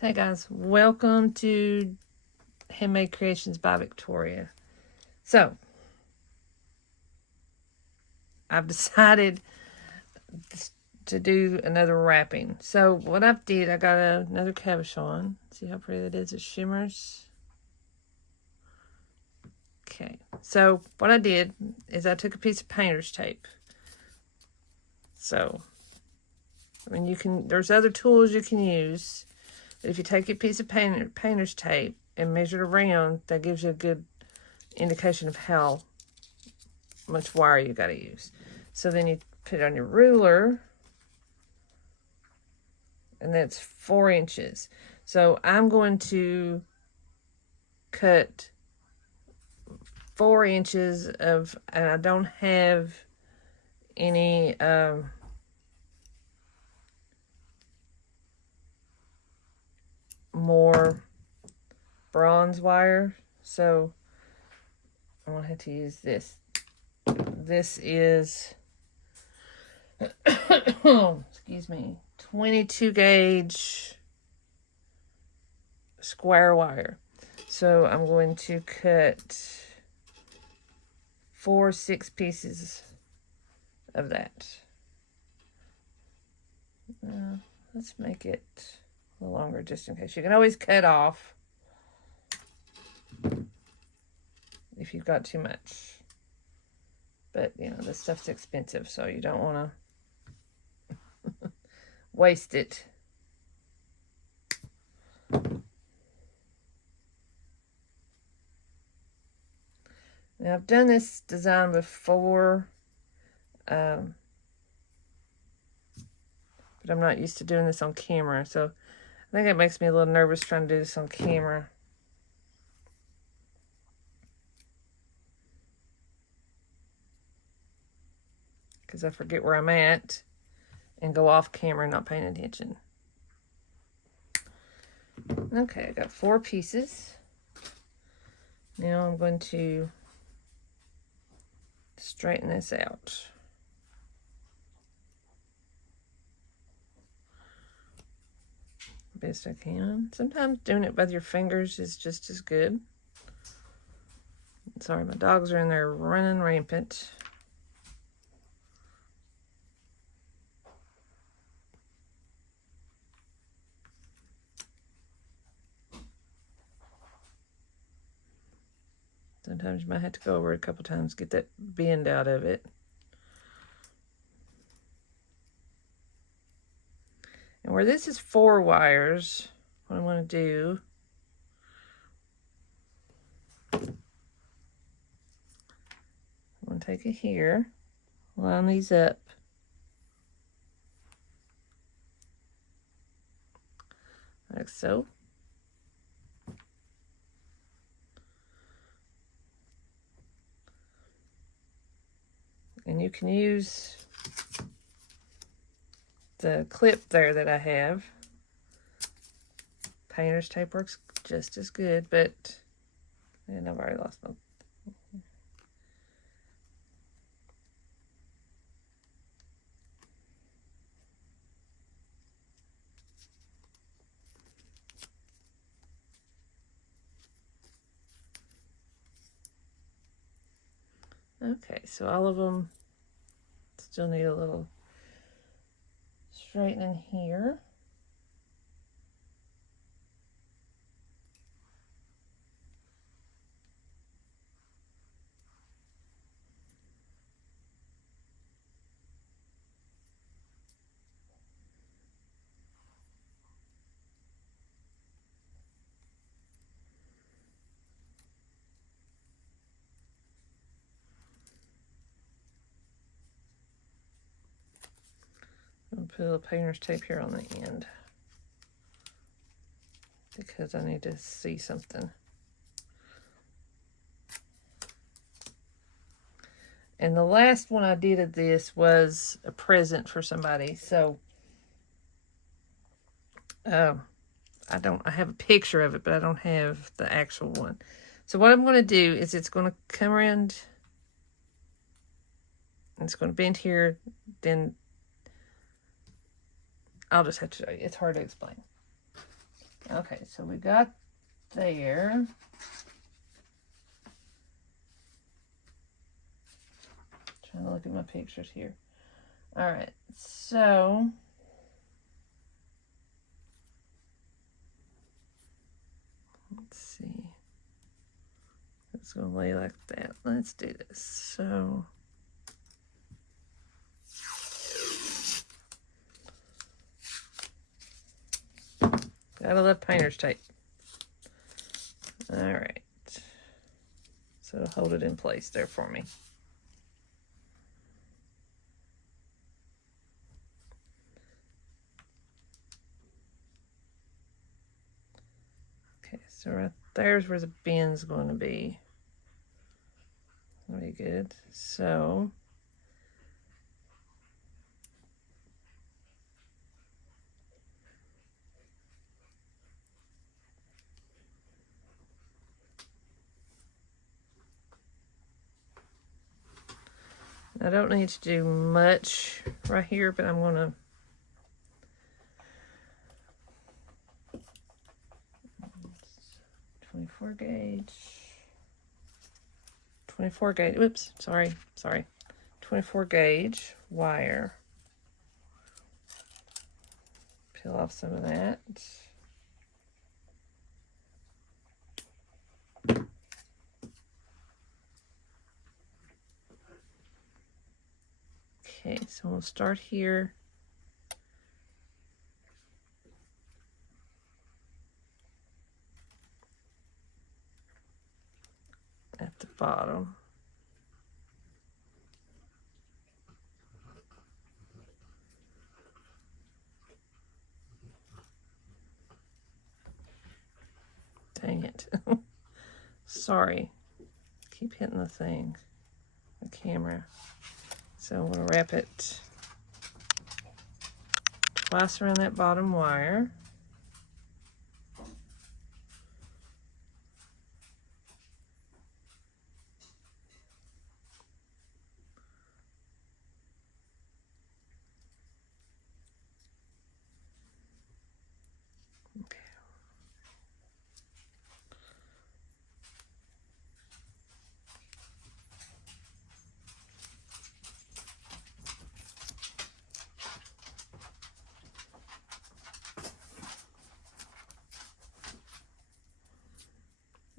Hey guys, welcome to Handmade Creations by Victoria. So, I've decided to do another wrapping. So, what I did, I got another Cabachon. See how pretty that is? It shimmers. Okay, so what I did is I took a piece of painter's tape. So, I mean, there's other tools you can use. But if you take a piece of painter's tape and measure it around, that gives you a good indication of how much wire you got to use. So then you put it on your ruler, and that's 4 inches. So I'm going to cut 4 inches of, and I don't have any more bronze wire, so I'm gonna have to use this. This is excuse me, 22 gauge square wire. So I'm going to cut 4 6 pieces of that. Let's make it a little longer just in case. You can always cut off if you've got too much. But, you know, this stuff's expensive, so you don't want to waste it. Now, I've done this design before, but I'm not used to doing this on camera, so I think it makes me a little nervous trying to do this on camera. Because I forget where I'm at and go off camera not paying attention. Okay, I got 4 pieces. Now I'm going to straighten this out. Best I can. Sometimes doing it with your fingers is just as good. Sorry, my dogs are in there running rampant. Sometimes you might have to go over it a couple times, get that bend out of it. And where this is 4 wires, what I want to do, I'm going to take it here, line these up. Like so. And you can use the clip there that I have. Painter's tape works just as good, but and I've already lost my. Okay, so all of them still need a little straightening here. I'll put a little painter's tape here on the end because I need to see something. And the last one I did of this was a present for somebody. So I have a picture of it, but I don't have the actual one. So what I'm going to do is it's going to come around, and it's going to bend here, then I'll just have to show you. It's hard to explain. Okay, so we got there. Trying to look at my pictures here. All right, so let's see. It's gonna lay like that. Let's do this. So gotta love painter's tape. All right, so hold it in place there for me. Okay, so right there's where the bin's going to be. Very good. So I don't need to do much right here, but I'm going to 24 gauge. 24 gauge. Whoops, sorry. 24 gauge wire. Peel off some of that. Okay, so we'll start here. At the bottom. Dang it. Sorry. Keep hitting the thing. The camera. So I'm going to wrap it twice around that bottom wire.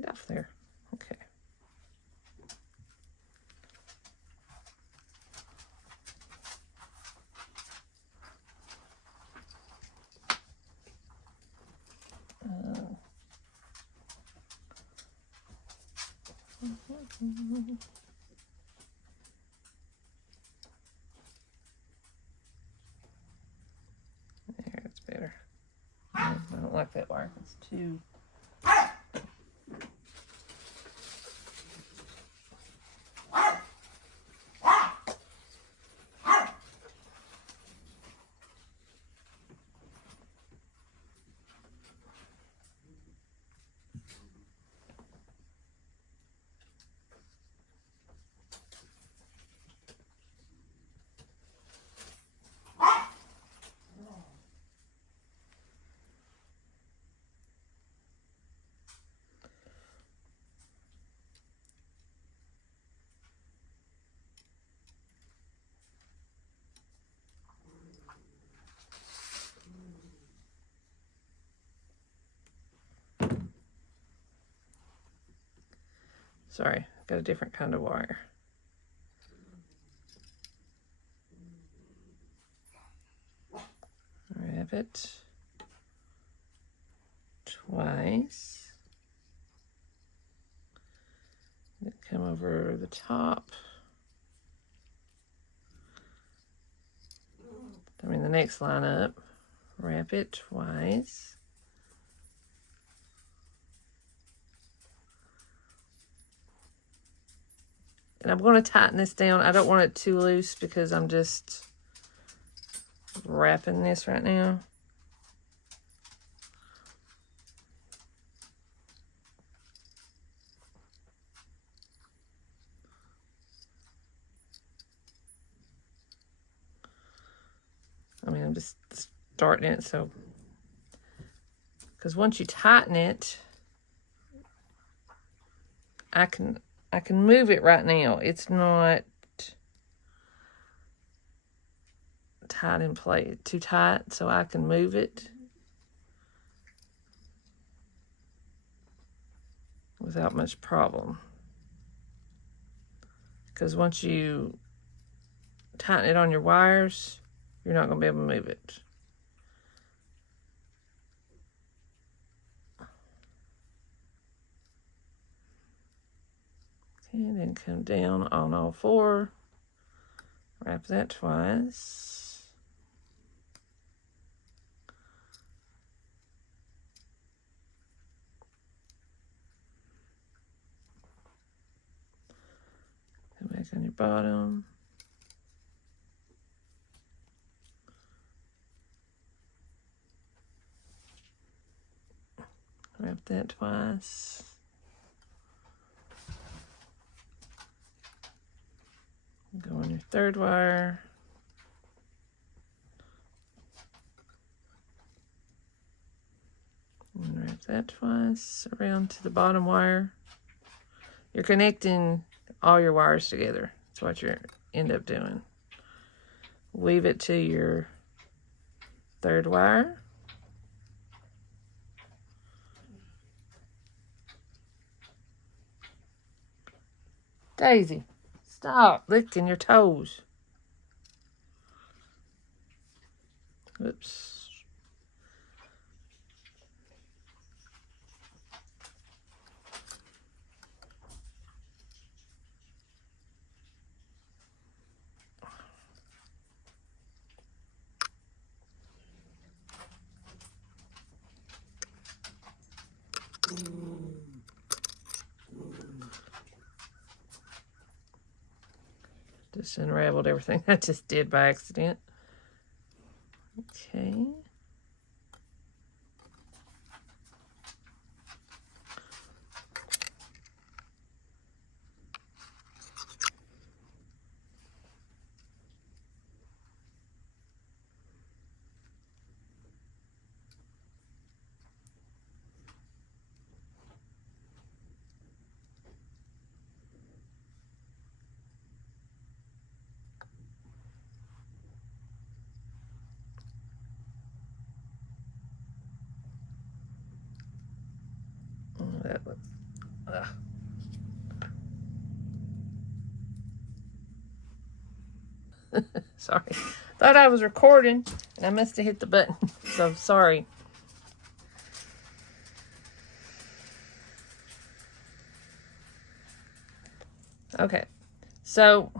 Off there. Okay. There, it's better. I don't like that wire. It's too... Sorry, got a different kind of wire. Wrap it twice. Then come over the top. I mean the next line up. Wrap it twice. And I'm going to tighten this down. I don't want it too loose because I'm just wrapping this right now. I mean, I'm just starting it, so Because once you tighten it, I can move it right now. It's not tight in place, too tight, so I can move it without much problem. Because once you tighten it on your wires, you're not going to be able to move it. Okay, then come down on all four. Wrap that twice. Come back on your bottom. Wrap that twice. Go on your third wire. And wrap that twice around to the bottom wire. You're connecting all your wires together. That's what you end up doing. Weave it to your third wire. Daisy, stop licking your toes. Oops. Just unraveled everything I just did by accident. Okay. That looks, sorry. Thought I was recording and I must have hit the button. So sorry. Okay. So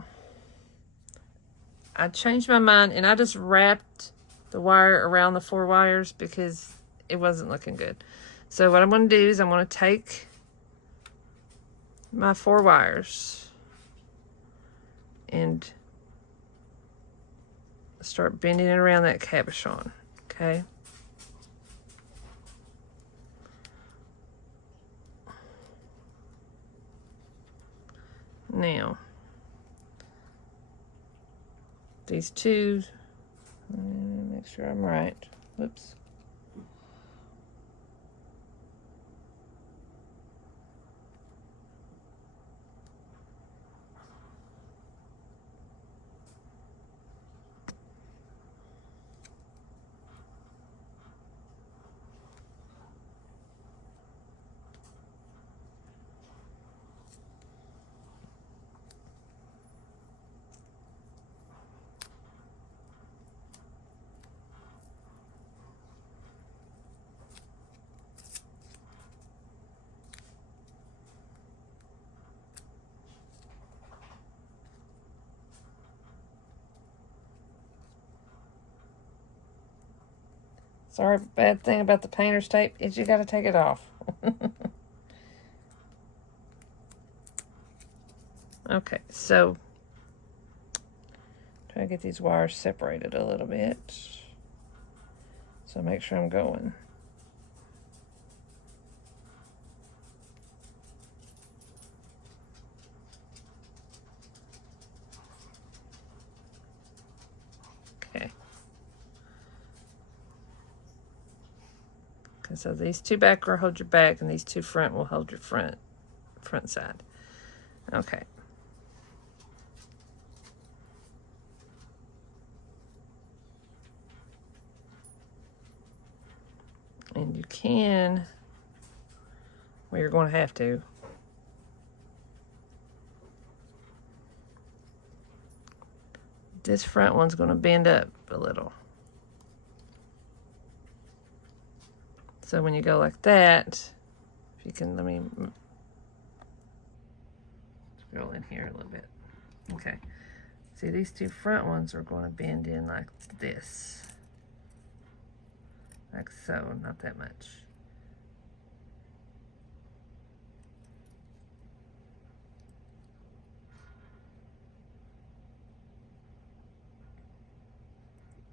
I changed my mind and I just wrapped the wire around the 4 wires because it wasn't looking good. So what I'm going to do is I'm going to take my 4 wires and start bending it around that cabochon, okay? Now, these two, make sure I'm right. Whoops. Sorry, bad thing about the painter's tape is you got to take it off. Okay, so try to get these wires separated a little bit. So make sure I'm going. Okay. Okay, so these two back will hold your back, and these two front will hold your front side. Okay. And you can, well, you're going to have to. This front one's going to bend up a little. So when you go like that, if you can, let me scroll in here a little bit. Okay. See, these two front ones are going to bend in like this. Like so, not that much.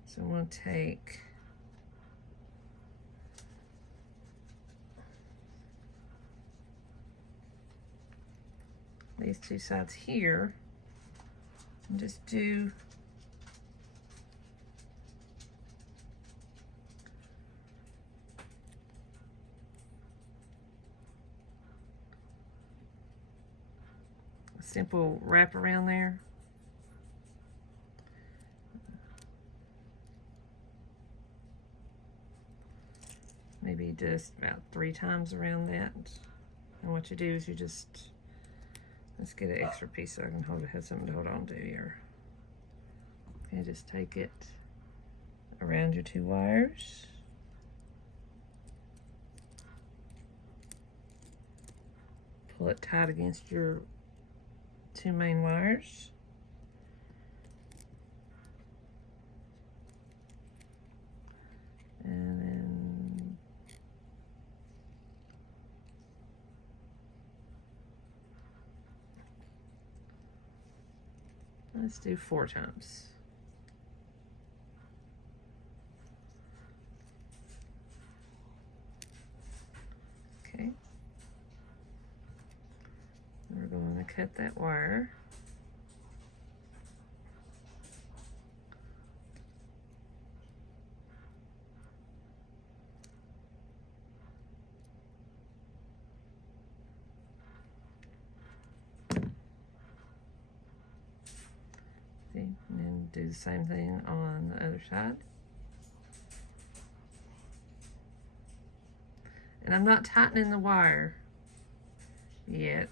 So I'm going to take these two sides here and just do a simple wrap around there. Maybe just about 3 times around that. And what you do is you just, let's get an extra piece so I can have something to hold on to here. Okay, just take it around your 2 wires. Pull it tight against your 2 main wires. And then let's do 4 times. Okay. We're going to cut that wire. See, and then do the same thing on the other side. And I'm not tightening the wire yet.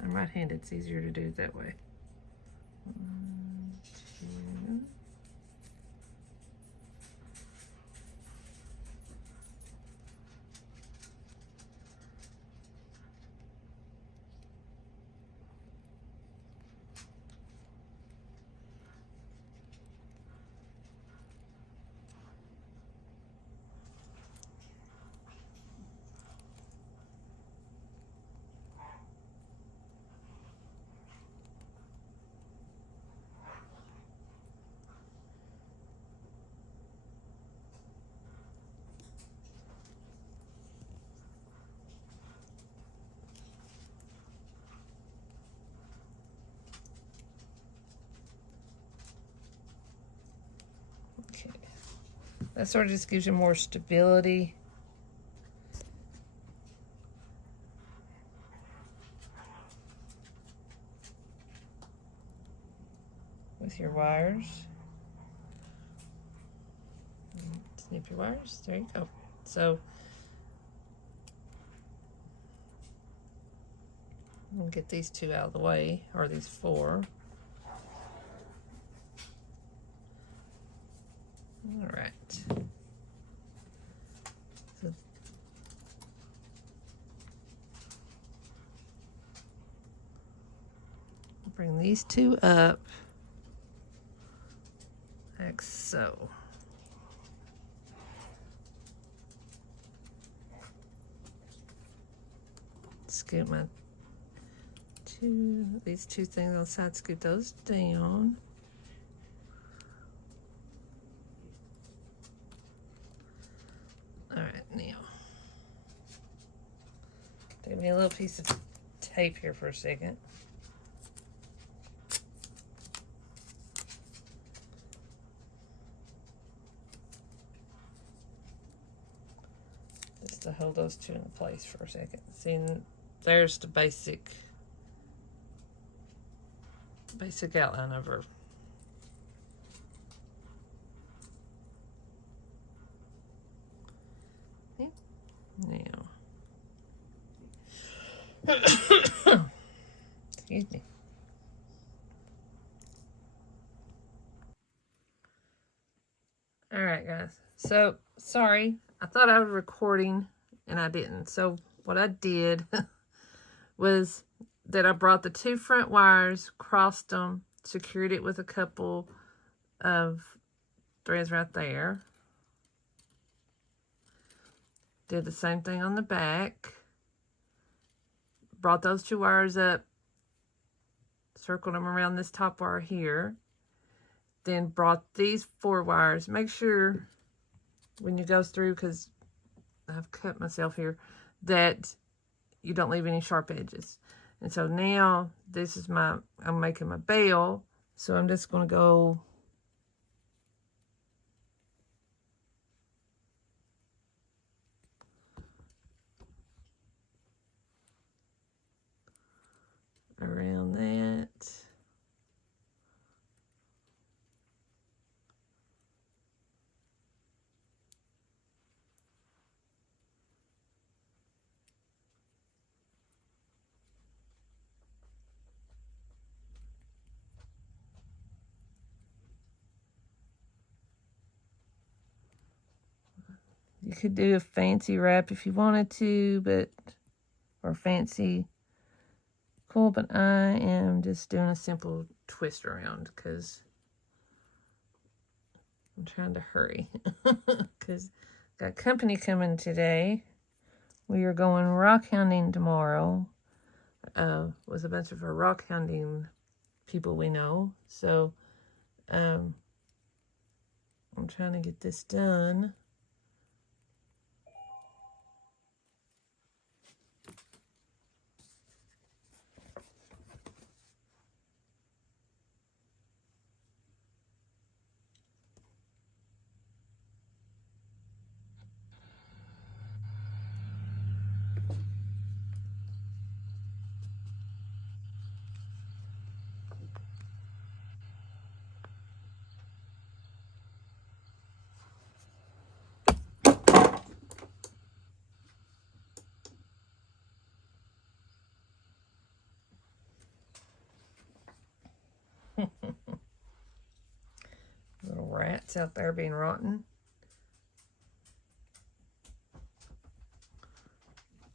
I'm right-handed, it's easier to do it that way. 1, 2. Okay, that sort of just gives you more stability. With your wires. Snip your wires, there you go. So, I'm gonna get these 2 out of the way, or these 4. All right. So bring these 2 up, like so. Scoop my these 2 things on the side, scoop those down. All right, now, give me a little piece of tape here for a second. just to hold those two in place for a second. See, there's the basic outline of her. Okay. Now, excuse me. All right, guys. So, sorry. I thought I was recording and I didn't. So, what I did was that I brought the two front wires, crossed them, secured it with a couple of threads right there. Did the same thing on the back. Brought those two wires up, circled them around this top wire here. Then brought these 4 wires. Make sure when you go through, because I've cut myself here, that you don't leave any sharp edges. And so now this is I'm making my bail. So I'm just going to go around that. You could do a fancy wrap if you wanted to, or fancy cool, but I am just doing a simple twist around because I'm trying to hurry because got company coming today. We are going rock hounding tomorrow with a bunch of our rock hounding people we know. So I'm trying to get this done. Little rats out there being rotten.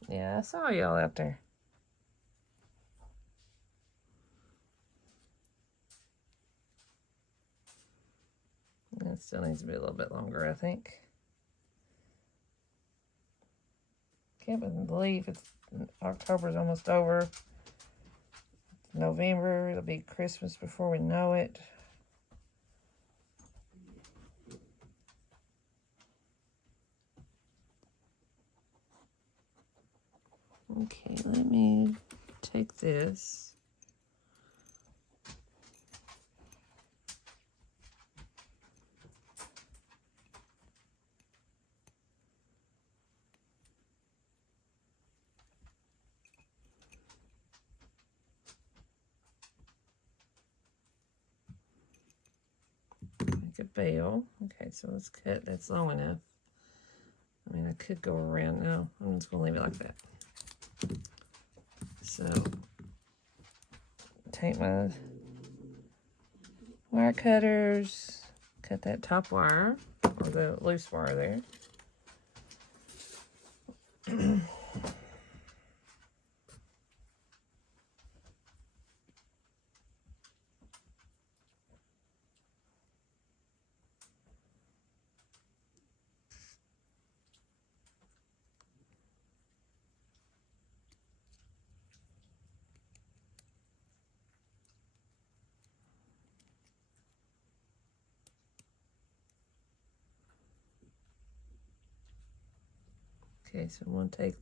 Yeah, I saw y'all out there. It still needs to be a little bit longer, I think. Can't believe October's almost over. November, it'll be Christmas before we know it. Okay, let me take this. Make a bail. Okay, so let's cut. That's long enough. I mean, I could go around. No, I'm just going to leave it like that. So, take my wire cutters, cut that top wire, or the loose wire there. Okay, so I'm going to take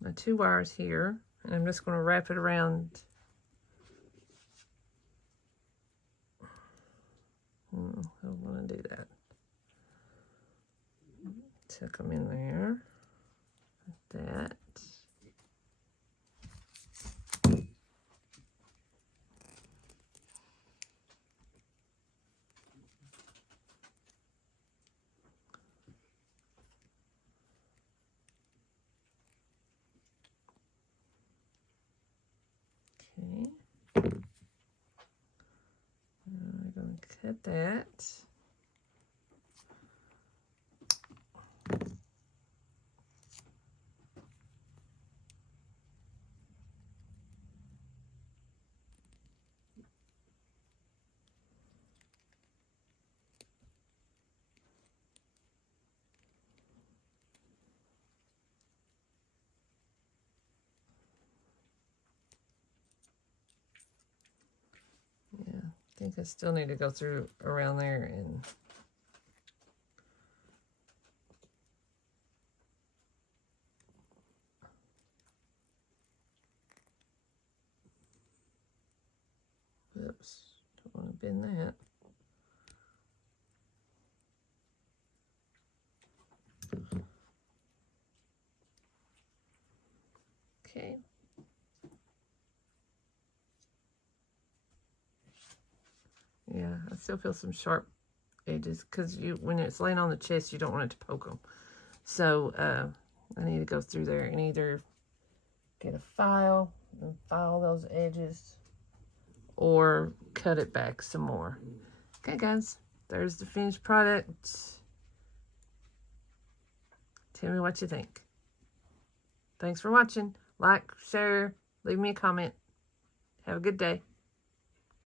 my 2 wires here, and I'm just going to wrap it around. I don't want to do that. tuck them in there. Like that. Okay. We're going to cut that. Yeah, I think I still need to go through around there and oops, don't want to bend that. Okay. Yeah, I still feel some sharp edges because when it's laying on the chest, you don't want it to poke them. So I need to go through there and either get a file and file those edges or cut it back some more. Okay, guys, there's the finished product. Tell me what you think. Thanks for watching. Like, share, leave me a comment. Have a good day.